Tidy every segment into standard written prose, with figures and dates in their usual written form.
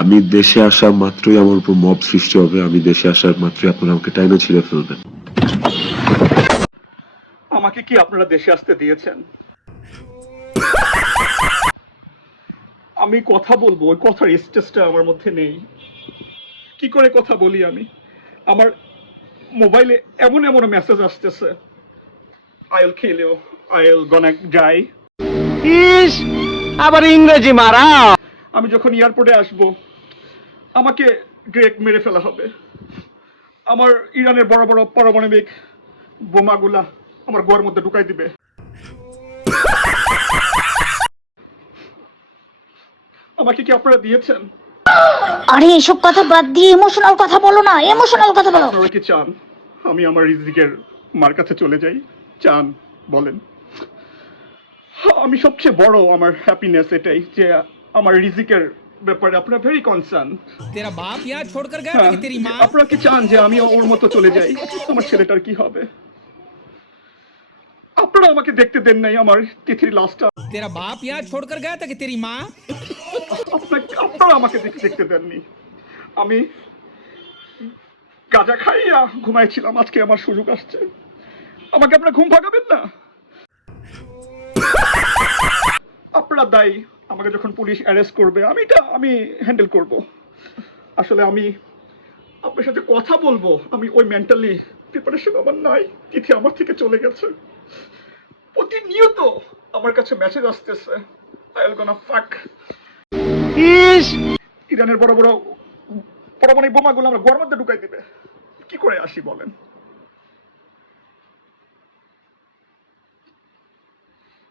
আমি দেশে আসা মাত্রই আমার উপর মব সৃষ্টি হবে, আমি দেশে আসার মাত্রই আপনারা আমাকে টাইনে ছিঁড়ে ফেলবেন। আমাকে কি আপনারা দেশে আসতে দিয়েছেন? আমি কথা বলবো, ওই কথার স্টেজটা আমার মধ্যে নেই। কি করে কথা বলি আমি? আমার মোবাইলে এমন এমন মেসেজ আসতেছে, আইল কিল ইউ, আইল গনা ডাই। ইস, আবার ইংরেজি মারা। আমি যখন এয়ারপোর্টে আসব আমাকে ডিরেক্ট মেরে ফেলা হবে। আমার ইরানের বড় বড় পারমাণবিক বোমাগুলা আমার গোয়ার মধ্যে ঢুকাই দিবে। আমাকে কি আপনারা দিয়েছেন? আরে এসব কথা বাদ দিয়ে ইমোশনাল কথা বলো না, ইমোশনাল কথা বলো। আপনারা কি চান আমি আমার রিজিকের মার কাছে চলে যাই? চান? বলেন। আমি সবচেয়ে বড় আমার হ্যাপিনেস এটাই যে আমার রিজিকের ব্যাপারে আপনারা ভেরি কনসার্ন। तेरा बाप यहाँ छोड़कर गया था कि तेरी माँ? আপনারা কি চান যে আমি ওর মতো চলে যাই? আমার ছেলেটার কি হবে? আপনারা আমাকে দেখতে দেন নাই আমার তিথির লাশটা। तेरा बाप यहाँ छोड़कर गया था कि तेरी माँ? আপনারা আমাকে দেখতে দেননি। আমি গাঁজা খাইয়া ঘুমাইছিলাম, আজকে আমার সুযোগ আসছে। আমাকে আপনারা ঘুম ভাগাবেন না? আপনারা দায়ী। আমাকে যখন পুলিশ অ্যারেস্ট করবে আমি হ্যান্ডেল করব। আসলে আমি আপনার সাথে কথা বলবো, আমি ওই মেন্টালি প্রিপারেশন আমার নাই। তিথি আমার থেকে চলে গেছে। প্রতিনিয়ত আমার কাছে মেসেজ আসতেছে, আই উইল গোনা ফাক। ইস, ইরানের বড় বড় পারমাণবিক বোমাগুলো আমরা গোয়ার মধ্যে ঢুকাই দিবে। কি করে আসি বলেন?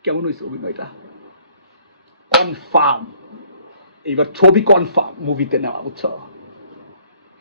কেমন হয়েছে অভিনয়টা? কনফার্ম, এইবার ছবি কনফার্ম মুভিতে নেওয়া, বুঝছো?